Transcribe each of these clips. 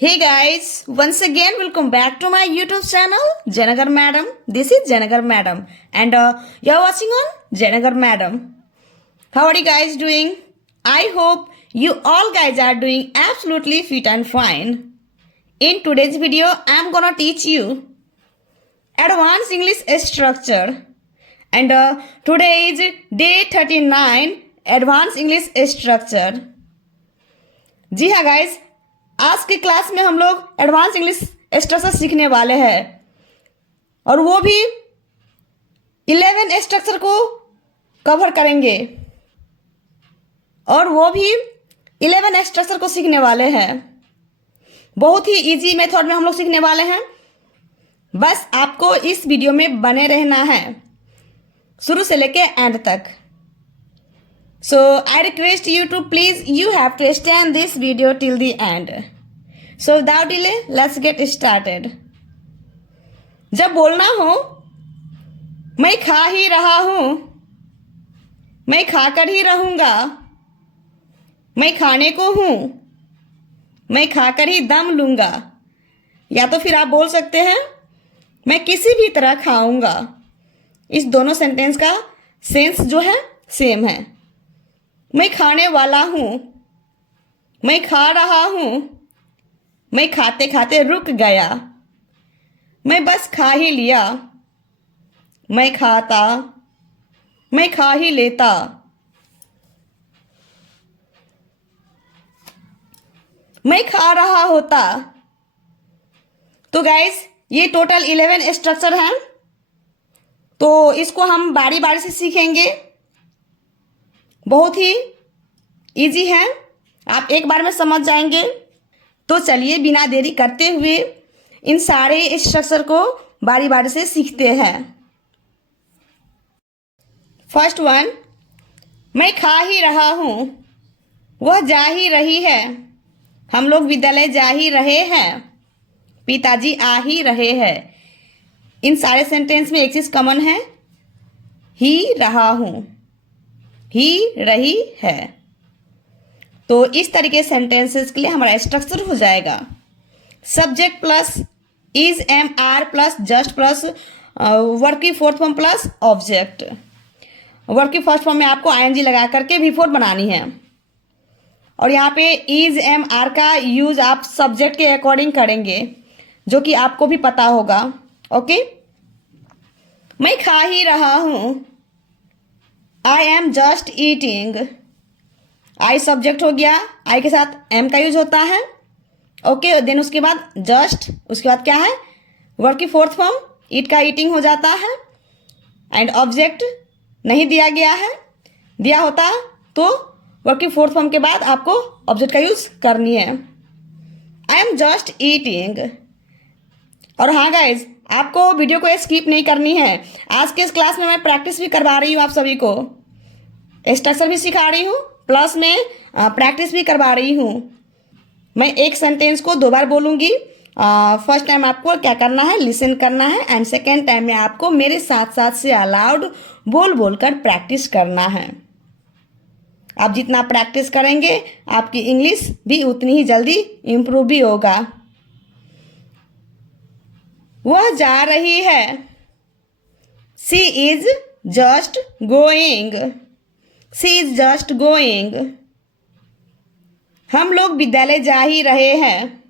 Hey guys, once again welcome back to my YouTube channel Janagar Madam. This is Janagar Madam and you're watching on Janagar Madam. How are you guys doing? I hope you all guys are doing absolutely fit and fine. In today's video, I'm gonna teach you advanced English structure and today is day 39 advanced English structure. जी हाँ guys, आज की class में हम लोग advance English structure सीखने वाले हैं और वो भी 11 स्ट्रक्चर को कवर करेंगे और वो भी 11 स्ट्रक्चर को सीखने वाले हैं। बहुत ही इजी मेथड में हम लोग सीखने वाले हैं। बस आपको इस वीडियो में बने रहना है शुरू से लेके एंड तक। So I request you to please you have to stand this video till the end. So without delay, let's get started. जब बोलना हो मैं खा ही रहा हूँ, मैं खाकर ही रहूँगा, मैं खाने को हूँ, मैं खाकर ही दम लूँगा, या तो फिर आप बोल सकते हैं मैं किसी भी तरह खाऊँगा। इस दोनों सेंटेंस का सेंस जो है सेम है। मैं खाने वाला हूँ, मैं खा रहा हूँ, मैं खाते खाते रुक गया, मैं बस खा ही लिया, मैं खाता, मैं खा ही लेता, मैं खा रहा होता। तो गाइस ये टोटल 11 स्ट्रक्चर हैं, तो इसको हम बारी बारी से सीखेंगे। बहुत ही इजी है, आप एक बार में समझ जाएंगे। तो चलिए बिना देरी करते हुए इन सारे स्ट्रक्चर को बारी बारी से सीखते हैं। फर्स्ट वन, मैं खा ही रहा हूँ, वह जा ही रही है, हम लोग विद्यालय जा ही रहे हैं, पिताजी आ ही रहे हैं। इन सारे सेंटेंस में एक चीज कॉमन है, ही रहा हूँ, ही रही है। तो इस तरीके सेंटेंसेस के लिए हमारा स्ट्रक्चर हो जाएगा subject plus is am are plus just plus verb की fourth form plus object. Verb की फर्स्ट फॉर्म में आपको आईएनजी लगा करके वी फोर बनानी है और यहाँ पे इज एम आर का यूज आप सब्जेक्ट के अकॉर्डिंग करेंगे, जो कि आपको भी पता होगा। ओके, मैं खा ही रहा हूँ, I am just eating. I subject हो गया, आई के साथ एम का यूज होता है। ओके, देन उसके बाद जस्ट, उसके बाद क्या है वर्ब की फोर्थ फॉर्म ईट का ईटिंग हो जाता है एंड ऑब्जेक्ट नहीं दिया गया है, दिया होता तो वर्ब की फोर्थ फॉर्म के बाद आपको ऑब्जेक्ट का यूज करनी है। I am just eating. और हाँ गाइज, आपको वीडियो को स्किप नहीं करनी है। आज के इस क्लास में मैं प्रैक्टिस भी करवा रही हूँ, आप सभी को स्ट्रक्चर भी सिखा रही हूँ, प्लस में प्रैक्टिस भी करवा रही हूँ। मैं एक सेंटेंस को 2 बार बोलूँगी। फर्स्ट टाइम आपको क्या करना है, लिसन करना है एंड सेकेंड टाइम में आपको मेरे साथ साथ से अलाउड बोल बोल कर प्रैक्टिस करना है। आप जितना प्रैक्टिस करेंगे आपकी इंग्लिश भी उतनी ही जल्दी इम्प्रूव भी होगा। वह जा रही है, she is just going, she is just going. हम लोग विद्यालय जा ही रहे हैं,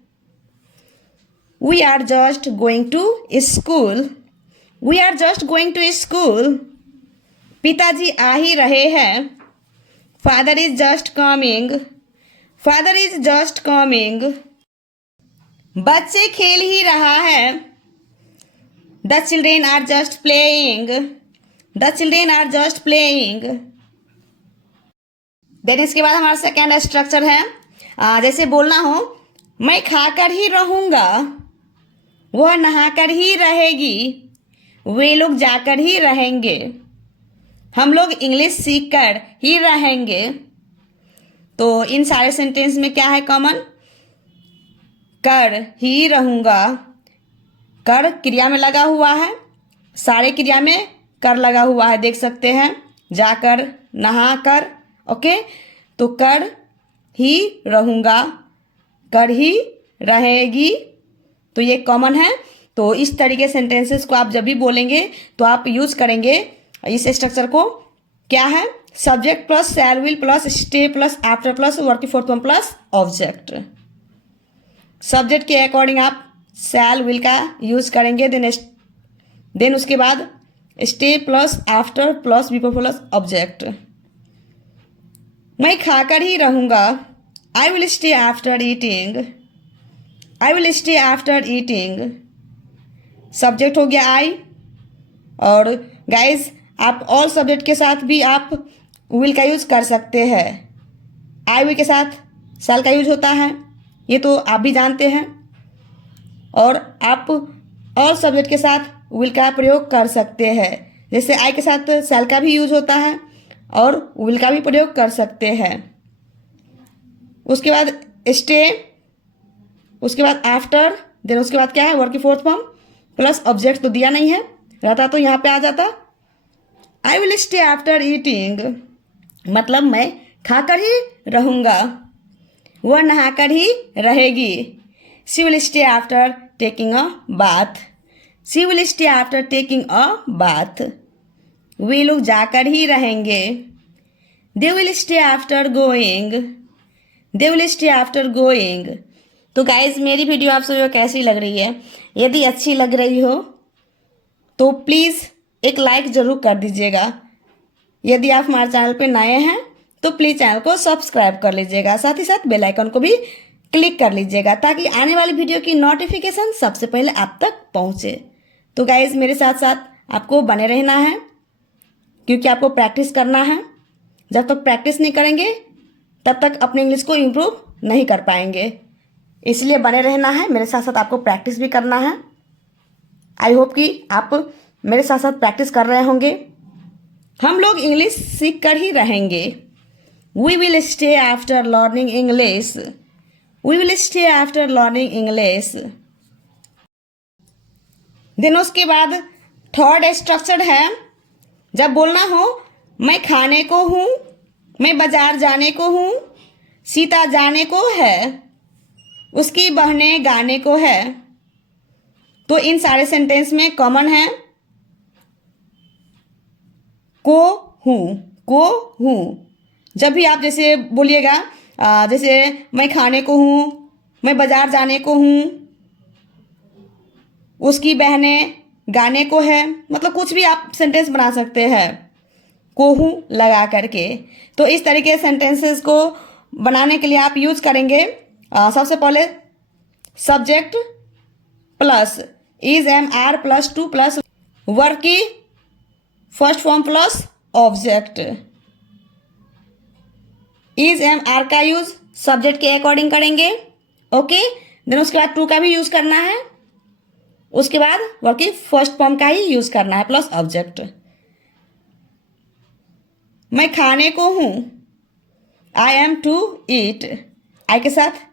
we are just going to school, we are just going to school. पिताजी आ ही रहे हैं, father is just coming, father is just coming. बच्चे खेल ही रहा है, The children are just playing. The children are just playing. Then इसके बाद हमारा सेकेंड स्ट्रक्चर है, जैसे बोलना हो मैं खाकर ही रहूँगा, वह नहाकर ही रहेगी, वे लोग जाकर ही रहेंगे, हम लोग इंग्लिश सीखकर ही रहेंगे। तो इन सारे सेंटेंस में क्या है कॉमन, कर ही रहूँगा, कर क्रिया में लगा हुआ है, सारे क्रिया में कर लगा हुआ है, देख सकते हैं, जाकर, नहाकर। ओके, तो कर ही रहूँगा, कर ही रहेगी, तो ये कॉमन है। तो इस तरीके सेंटेंसेस को आप जब भी बोलेंगे तो आप यूज करेंगे इस स्ट्रक्चर को। क्या है? Subject plus shall will plus stay plus after plus verb की fourth form plus object. Subject के अकॉर्डिंग आप शैल विल का यूज करेंगे, देन उसके बाद stay plus after plus before plus object. मैं खाकर ही रहूंगा, I will stay after eating, I will stay after eating. Subject हो गया आई। और गाइज आप ऑल सब्जेक्ट के साथ भी आप विल का यूज कर सकते हैं। आई विल के साथ शैल का यूज होता है, ये तो आप भी जानते हैं। और आप ऑल सब्जेक्ट के साथ विल का प्रयोग कर सकते हैं, जैसे आई के साथ शैल का भी यूज होता है और विल का भी प्रयोग कर सकते हैं। उसके बाद स्टे, उसके बाद आफ्टर, देन उसके बाद क्या है? वर्ब की फोर्थ फॉर्म प्लस ऑब्जेक्ट तो दिया नहीं है, रहता तो यहाँ पे आ जाता। I will stay after eating मतलब मैं खाकर ही रहूँगा, वह नहाकर ही रहेगी। She will stay after taking a bath, she will stay after taking a bath. वे लोग जाकर ही रहेंगे। They will stay after going, they will stay after going. तो गाइज मेरी वीडियो आप सभी को कैसी लग रही है? यदि अच्छी लग रही हो तो प्लीज़ एक लाइक ज़रूर कर दीजिएगा। यदि आप हमारे चैनल पे नए हैं तो प्लीज़ चैनल को सब्सक्राइब कर लीजिएगा, साथ ही साथ बेल आइकन को भी क्लिक कर लीजिएगा ताकि आने वाली वीडियो की नोटिफिकेशन सबसे पहले आप तक पहुंचे। तो गाइज मेरे साथ साथ आपको बने रहना है, क्योंकि आपको प्रैक्टिस करना है। जब तक प्रैक्टिस नहीं करेंगे तब तक अपने इंग्लिश को इम्प्रूव नहीं कर पाएंगे, इसलिए बने रहना है। मेरे साथ साथ आपको प्रैक्टिस भी करना है। आई होप कि आप मेरे साथ साथ प्रैक्टिस कर रहे होंगे। हम लोग इंग्लिश सीख कर ही रहेंगे। We will stay after learning English, we will stay after learning English. Then उसके बाद थर्ड स्ट्रक्चर है, जब बोलना हो मैं खाने को हूँ, मैं बाजार जाने को हूँ, सीता जाने को है, उसकी बहनें गाने को है। तो इन सारे सेंटेंस में कॉमन है को हूँ, को हूँ। जब भी आप जैसे बोलिएगा, जैसे मैं खाने को हूँ, मैं बाजार जाने को हूँ, उसकी बहनें गाने को है, मतलब कुछ भी आप सेंटेंस बना सकते हैं को हूँ लगा करके। तो इस तरीके सेंटेंसेस को बनाने के लिए आप यूज करेंगे सबसे पहले subject plus is am are plus to plus verb की first form plus object. Is am are का यूज सब्जेक्ट के अकॉर्डिंग करेंगे, ओके। देन उसके बाद टू का भी यूज करना है, उसके बाद वर्ब की फर्स्ट फॉर्म का ही यूज करना है प्लस ऑब्जेक्ट। मैं खाने को हूँ, आई एम टू ईट, आई के साथ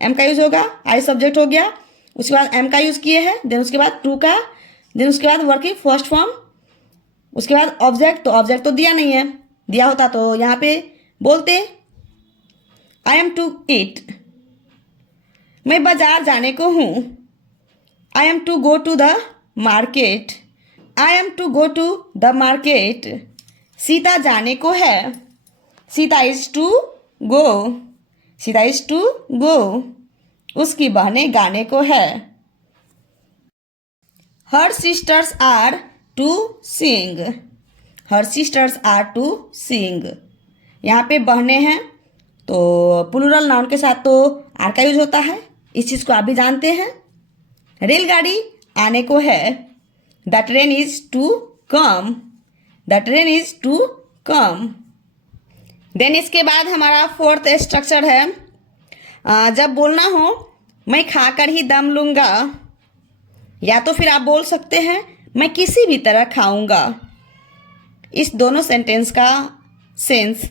एम का यूज होगा, आई सब्जेक्ट हो गया, उसके बाद एम का यूज किए हैं, देन उसके बाद टू का, देन उसके बाद वर्ब की फर्स्ट फॉर्म, उसके बाद ऑब्जेक्ट। तो ऑब्जेक्ट तो दिया नहीं है, दिया होता तो यहाँ पे बोलते आई एम टू ईट। मैं बाजार जाने को हूँ, I am to go to the market, I am to go to the market. Sita जाने को है, Sita is to go, Sita is to go. उसकी बहनें गाने को है, her sisters are to sing, her sisters are to sing. यहाँ पे बहनें हैं तो प्लूरल नाउन के साथ तो आर का यूज होता है, इस चीज़ को आप भी जानते हैं। रेलगाड़ी आने को है, the train is to come, the train is to come. Then इसके बाद हमारा फोर्थ स्ट्रक्चर है, जब बोलना हो मैं खाकर ही दम लूँगा, या तो फिर आप बोल सकते हैं मैं किसी भी तरह खाऊंगा। इस दोनों सेंटेंस का सेंस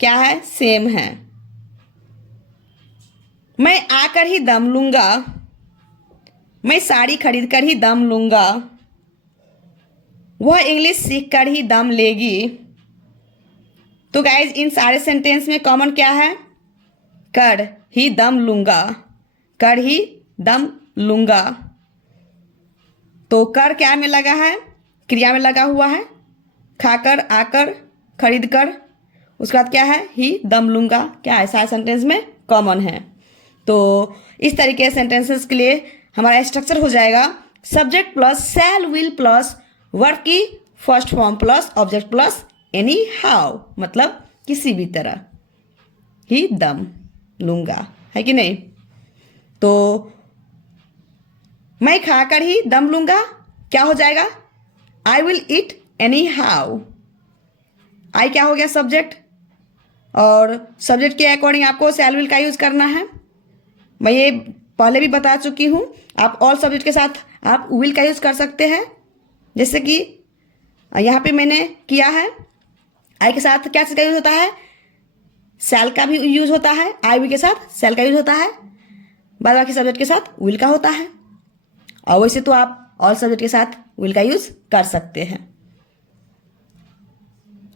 क्या है? सेम है। मैं आकर ही दम लूँगा, मैं साड़ी खरीद कर ही दम लूँगा, वह इंग्लिश सीख कर ही दम लेगी। तो गाइज इन सारे सेंटेंस में कॉमन क्या है? कर ही दम लूँगा, कर ही दम लूंगा। तो कर क्या में लगा है, क्रिया में लगा हुआ है, खाकर, आकर, खरीद कर, उसके बाद क्या है, ही दम लूंगा, क्या है, सारे सेंटेंस में कॉमन है। तो इस तरीके से सेंटेंसेस के लिए हमारा स्ट्रक्चर हो जाएगा subject plus shall will plus verb की first form plus object plus anyhow, मतलब किसी भी तरह, ही दम लूंगा, है कि नहीं। तो मैं खाकर ही दम लूंगा क्या हो जाएगा, I will eat anyhow. I क्या हो गया, सब्जेक्ट, और सब्जेक्ट के अकॉर्डिंग आपको शैल विल का यूज करना है। मैं ये पहले भी बता चुकी हूँ, आप ऑल सब्जेक्ट के साथ आप विल का यूज कर सकते हैं, जैसे कि यहाँ पे मैंने किया है। आई के साथ क्या चीज़ का यूज होता है, शैल का भी यूज होता है, आई विल के साथ शैल का यूज होता है, बाद बाकी सब्जेक्ट के साथ विल का होता है। और वैसे तो आप ऑल सब्जेक्ट के साथ विल का यूज कर सकते हैं।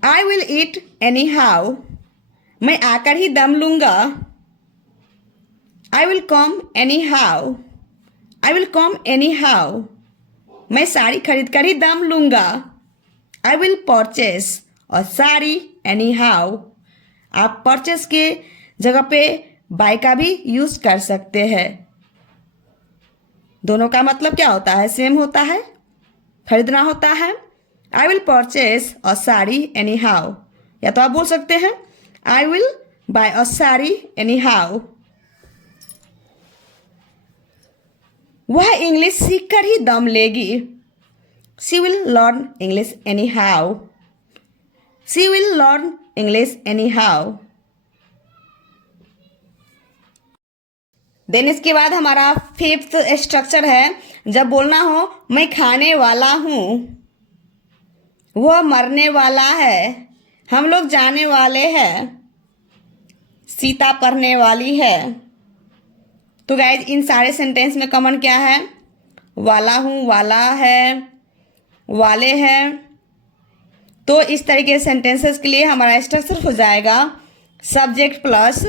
I will eat any how, मैं आकर ही दम लूंगा। I will come any how, I will come any how, मैं साड़ी खरीद कर ही दम लूंगा। आई विल परचेस और साड़ी एनी हाउ, आप परचेस के जगह पे बाय का भी यूज कर सकते हैं। दोनों का मतलब क्या होता है, सेम होता है, खरीदना होता है। I will purchase a sari anyhow, या तो आप बोल सकते हैं I will buy a sari anyhow. वह इंग्लिश सीख कर ही दम लेगी। She will learn English anyhow, she will learn English anyhow. Then इसके बाद हमारा फिफ्थ स्ट्रक्चर है, जब बोलना हो मैं खाने वाला हूँ, वह मरने वाला है, हम लोग जाने वाले हैं, सीता पढ़ने वाली है। तो गाइज इन सारे सेंटेंस में कॉमन क्या है, वाला हूँ, वाला है, वाले हैं। तो इस तरीके से सेंटेंसेस के लिए हमारा स्ट्रक्चर हो जाएगा subject plus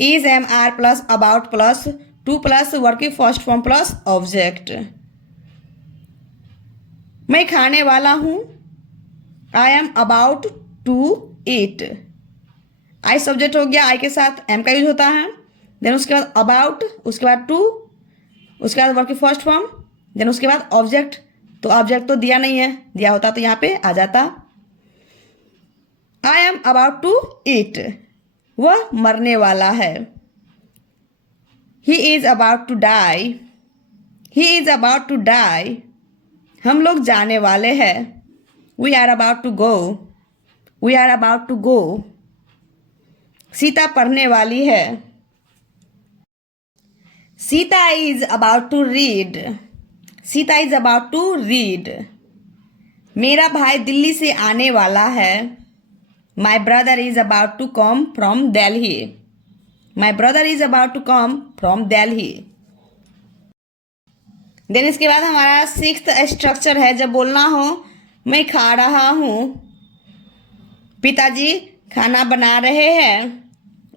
is am are plus about plus to plus verb की फर्स्ट फॉर्म प्लस ऑब्जेक्ट। मैं खाने वाला हूँ, I am about to eat. I subject हो गया, आई के साथ एम का यूज होता है, देन उसके बाद अबाउट, उसके बाद टू, उसके बाद वर्ब की फर्स्ट फॉर्म, देन उसके बाद ऑब्जेक्ट। तो ऑब्जेक्ट तो दिया नहीं है, दिया होता तो यहाँ पे आ जाता। I am about to eat, वह मरने वाला है। He is about to die, he is about to die, हम लोग जाने वाले हैं। We are about to go, we are about to go. Sita पढ़ने वाली है। Sita is about to read, Sita is about to read. मेरा भाई दिल्ली से आने वाला है। My brother is about to come from Delhi, my brother is about to come from Delhi. Then इसके बाद हमारा सिक्स्थ स्ट्रक्चर है, जब बोलना हो मैं खा रहा हूँ, पिताजी खाना बना रहे हैं,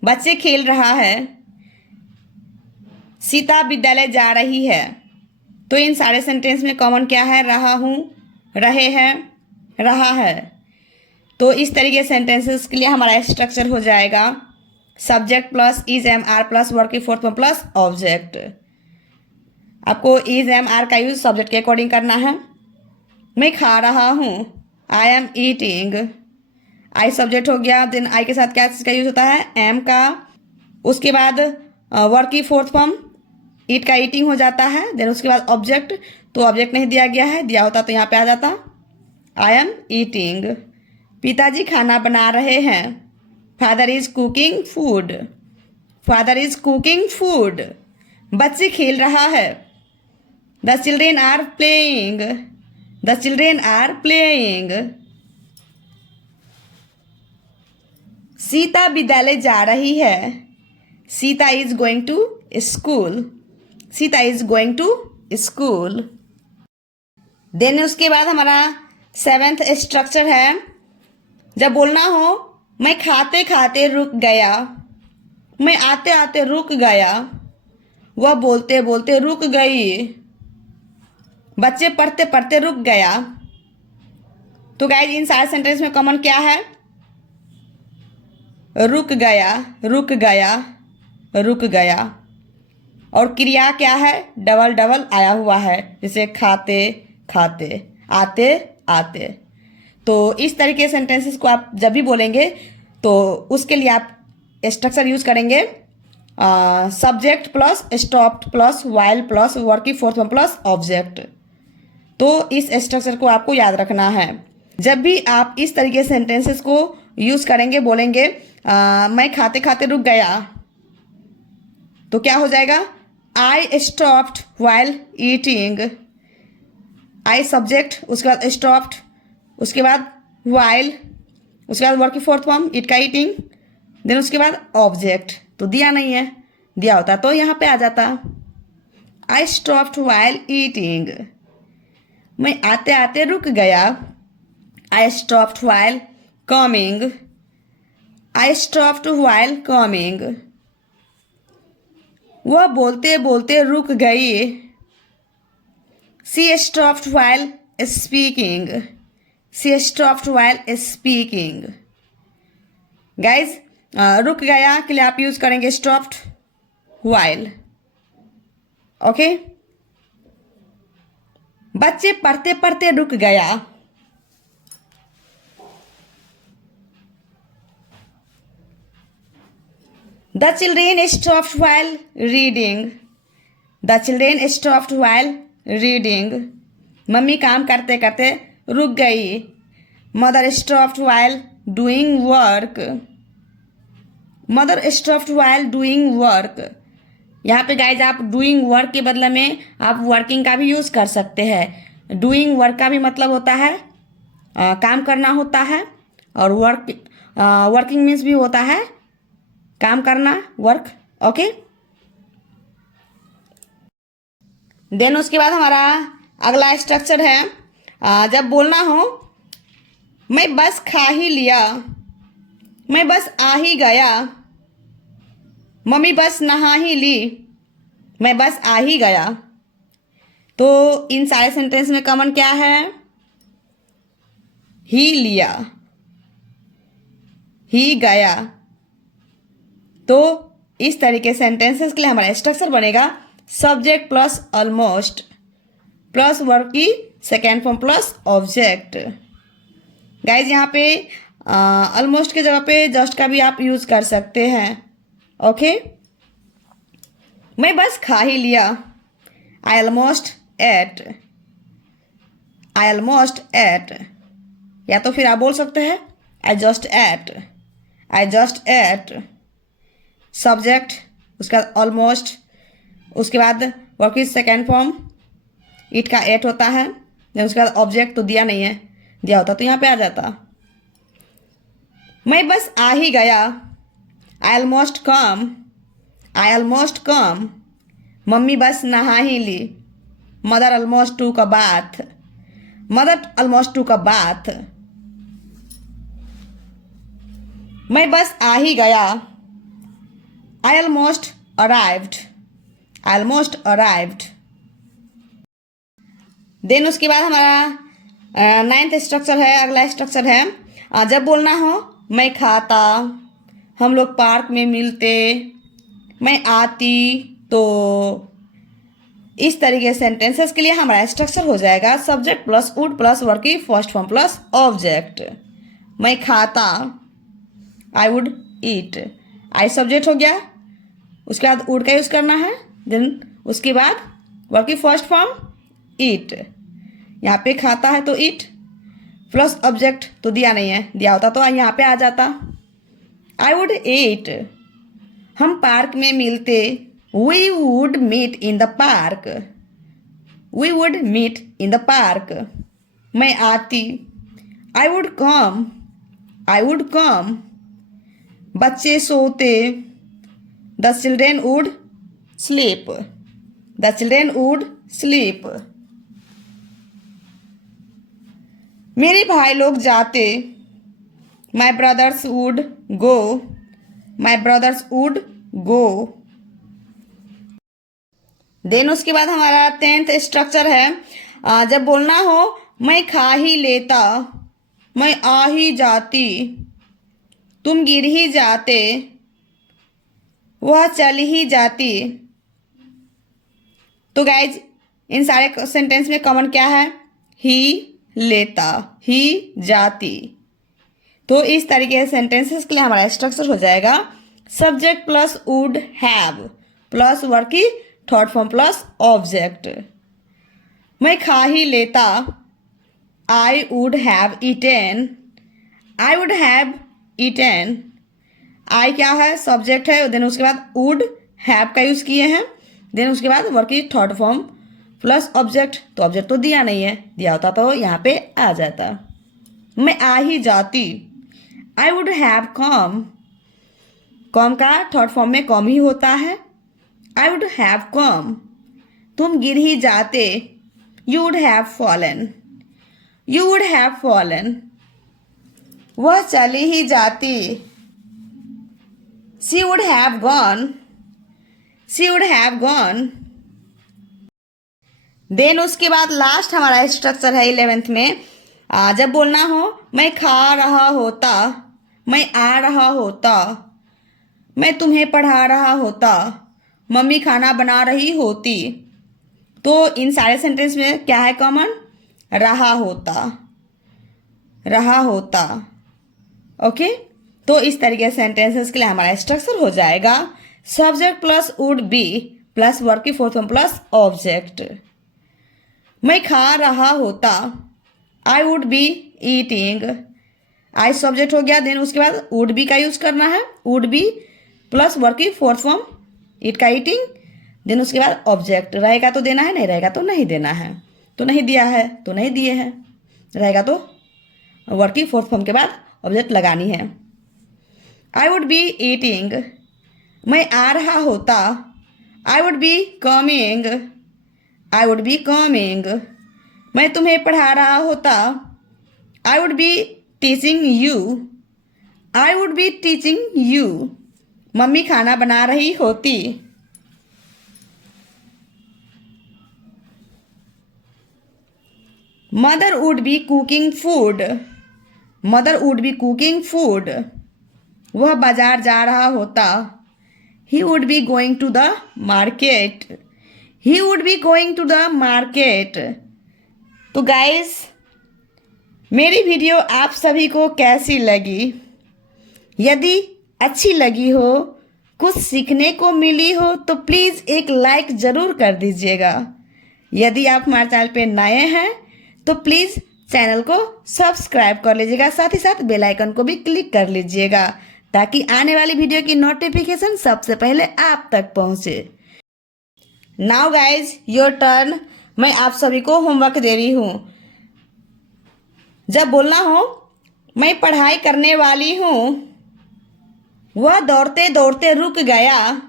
बच्चे खेल रहा है, सीता विद्यालय जा रही है। तो इन सारे सेंटेंस में कॉमन क्या है, रहा हूँ, रहे हैं, रहा है। तो इस तरीके से सेंटेंसेस के लिए हमारा स्ट्रक्चर हो जाएगा subject plus is am are plus verb की फोर्थ फॉर्म प्लस ऑब्जेक्ट। आपको इज एम आर का यूज सब्जेक्ट के अकॉर्डिंग करना है। मैं खा रहा हूँ, I am eating, I subject हो गया, देन आई के साथ क्या चीज़ का यूज होता है, एम का, उसके बाद वर्ब की फोर्थ फॉर्म ईट का ईटिंग हो जाता है, देन उसके बाद ऑब्जेक्ट। तो ऑब्जेक्ट नहीं दिया गया है, दिया होता तो यहाँ पे आ जाता आई एम ईटिंग। पिताजी खाना बना रहे हैं, father is cooking food, father is cooking food. बच्चे खेल रहा है, the children are playing, the children are playing. Sita विद्यालय जा रही है, Sita is going to school, Sita is going to school. Then उसके बाद हमारा सेवेंथ स्ट्रक्चर है, जब बोलना हो मैं खाते खाते रुक गया, मैं आते आते रुक गया, वह बोलते बोलते रुक गई। बच्चे पढ़ते पढ़ते रुक गया। तो गाइज इन सारे सेंटेंस में कॉमन क्या है? रुक गया, रुक गया, रुक गया। और क्रिया क्या है? डबल डबल आया हुआ है, जैसे खाते खाते, आते आते। तो इस तरीके सेंटेंसेस को आप जब भी बोलेंगे तो उसके लिए आप स्ट्रक्चर यूज करेंगे subject plus stopped plus while plus verb की फोर्थ फॉर्म प्लस ऑब्जेक्ट। तो इस स्ट्रक्चर को आपको याद रखना है। जब भी आप इस तरीके सेंटेंसेस को यूज करेंगे, बोलेंगे मैं खाते खाते रुक गया, तो क्या हो जाएगा? I stopped while eating. I subject, उसके बाद स्टॉप्ड, उसके बाद व्हाइल, उसके बाद वर्ब की फोर्थ फॉर्म इट का ईटिंग, देन उसके बाद ऑब्जेक्ट। तो दिया नहीं है, दिया होता तो यहाँ पे आ जाता आई स्टॉप्ड व्हाइल ईटिंग। मैं आते आते रुक गया। I stopped while coming. I stopped while coming. वह बोलते बोलते रुक गई। She stopped while speaking. She stopped while speaking. Guys रुक गया के लिए आप यूज करेंगे स्टॉप्ड व्हाइल। ओके। बच्चे पढ़ते पढ़ते रुक गया। The children stopped while reading. The children stopped while reading. Mummy काम करते करते रुक गई। Mother stopped while doing work. Mother stopped while doing work. यहाँ पे गाइज आप डूइंग वर्क के बदले में आप वर्किंग का भी यूज कर सकते हैं। डूइंग वर्क का भी मतलब होता है काम करना होता है, और वर्किंग मीन्स भी होता है काम करना, वर्क। ओके। देन उसके बाद हमारा अगला स्ट्रक्चर है जब बोलना हो मैं बस खा ही लिया, मैं बस आ ही गया, मम्मी बस नहा ही ली, मैं बस आ ही गया। तो इन सारे सेंटेंस में कॉमन क्या है? ही लिया, ही गया। तो इस तरीके सेंटेंसेस के लिए हमारा स्ट्रक्चर बनेगा subject plus almost plus verb की second form plus object. Guys यहाँ पे ऑलमोस्ट के जगह पे जस्ट का भी आप यूज कर सकते हैं। ओके। मैं बस खा ही लिया। I almost ate. I almost ate. या तो फिर आप बोल सकते हैं I just ate. I just ate. Subject, उसके बाद ऑलमोस्ट, उसके बाद वर्ब की सेकेंड फॉर्म इट का एट होता है, देन उसके बाद ऑब्जेक्ट। तो दिया नहीं है, दिया होता तो यहाँ पे आ जाता मैं बस आ ही गया। I almost come. I almost come. Mummy बस नहा ही ली। मदर ऑलमोस्ट टू का बाथ। मदर ऑलमोस्ट टू का बाथ। मैं बस आ ही गया। I almost arrived. I almost arrived. Then उसके बाद हमारा नाइन्थ स्ट्रक्चर है, अगला स्ट्रक्चर है जब बोलना हो मैं खाता, हम लोग पार्क में मिलते, मैं आती। तो इस तरीके सेंटेंसेस के लिए हमारा स्ट्रक्चर हो जाएगा subject plus would plus verb की फर्स्ट फॉर्म प्लस ऑब्जेक्ट। मैं खाता, I would eat. I subject हो गया, उसके बाद वुड का यूज करना है, देन उसके बाद वर्ब की फर्स्ट फॉर्म ईट। यहाँ पे खाता है तो ईट प्लस ऑब्जेक्ट। तो दिया नहीं है, दिया होता तो यहाँ पे आ जाता आई वुड ईट। हम पार्क में मिलते, we would meet in the park. We would meet in the park. मैं आती, I would come. I would come. बच्चे सोते, the children would sleep. The children would sleep. मेरे भाई लोग जाते, my brothers would go. My brothers would go. Then उसके बाद हमारा 10th स्ट्रक्चर है, जब बोलना हो मैं खा ही लेता, मैं आ ही जाती, तुम गिर ही जाते, वह चल ही जाती। तो गाइज इन सारे सेंटेंस में कॉमन क्या है? ही लेता, ही जाती। तो इस तरीके से सेंटेंसेस के लिए हमारा स्ट्रक्चर हो जाएगा subject plus would have plus verb की थर्ड फॉर्म प्लस ऑब्जेक्ट। मैं खा ही लेता, I would have eaten, I would have eaten. I क्या है? सब्जेक्ट है। देन उसके बाद वुड हैव का यूज किए हैं। देन उसके बाद वर्ब की थर्ड फॉर्म प्लस ऑब्जेक्ट। तो ऑब्जेक्ट तो दिया नहीं है, दिया होता तो यहाँ पे आ जाता। मैं आ ही जाती, आई वुड हैव कम। कम का थर्ड फॉर्म में कम ही होता है, आई वुड हैव कम। तुम गिर ही जाते, you would have fallen, you would have fallen. वह चली ही जाती, she would have gone, she would have gone. Then उसके बाद लास्ट हमारा स्ट्रक्चर है 11th में, जब बोलना हो मैं खा रहा होता, मैं आ रहा होता, मैं तुम्हें पढ़ा रहा होता, मम्मी खाना बना रही होती। तो इन सारे सेंटेंस में क्या है कॉमन? रहा होता, रहा होता। ओके, तो इस तरीके से सेंटेंसेस के लिए हमारा स्ट्रक्चर हो जाएगा subject plus would be plus verb की फोर्थ फॉर्म प्लस ऑब्जेक्ट। मैं खा रहा होता, I would be eating, I subject हो गया। देन उसके बाद वुड बी का यूज करना है, वुड बी प्लस वर्ब की फोर्थ फॉर्म इट का ईटिंग। देन उसके बाद ऑब्जेक्ट, रहेगा तो देना है, नहीं रहेगा तो नहीं देना है। तो नहीं दिया है तो नहीं दिए हैं, रहेगा तो वर्ब की फोर्थ फॉर्म के बाद ऑब्जेक्ट लगानी है। आई वुड बी ईटिंग, मैं आ रहा होता, I would be coming, I would be coming. मैं तुम्हें पढ़ा रहा होता, I would be teaching you, I would be teaching you. Mummy खाना बना रही होती, mother would be cooking food, mother would be cooking food. वह बाजार जा रहा होता, he would be going to the market, he would be going to the market. तो गाइस मेरी वीडियो आप सभी को कैसी लगी? यदि अच्छी लगी हो, कुछ सीखने को मिली हो तो प्लीज़ एक लाइक ज़रूर कर दीजिएगा। यदि आप हमारे चैनल पे नए हैं तो प्लीज़ चैनल को सब्सक्राइब कर लीजिएगा, साथ ही साथ बेल आइकन को भी क्लिक कर लीजिएगा ताकि आने वाली वीडियो की नोटिफिकेशन सबसे पहले आप तक पहुंचे। Now guys your turn. मैं आप सभी को होमवर्क दे रही हूँ। जब बोलना हो मैं पढ़ाई करने वाली हूँ, वह दौड़ते दौड़ते रुक गया,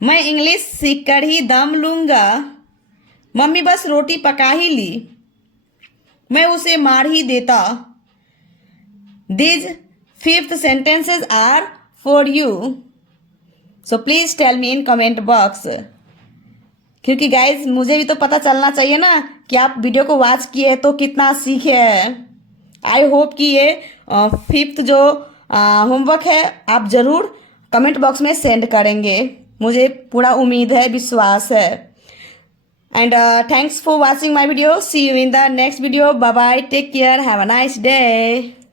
मैं इंग्लिश सीखकर ही दम लूँगा, मम्मी बस रोटी पका ही ली, मैं उसे मार ही देता। These 5th sentences are for you. So please tell me in comment box. क्योंकि गाइज मुझे भी तो पता चलना चाहिए ना कि आप वीडियो को वॉच किए तो कितना सीखे हैं। आई होप कि ये 5th जो होमवर्क है आप ज़रूर कमेंट बॉक्स में सेंड करेंगे, मुझे पूरा उम्मीद है, विश्वास है। And thanks for watching my video. See you in the next video. Bye bye, take care, have a nice day.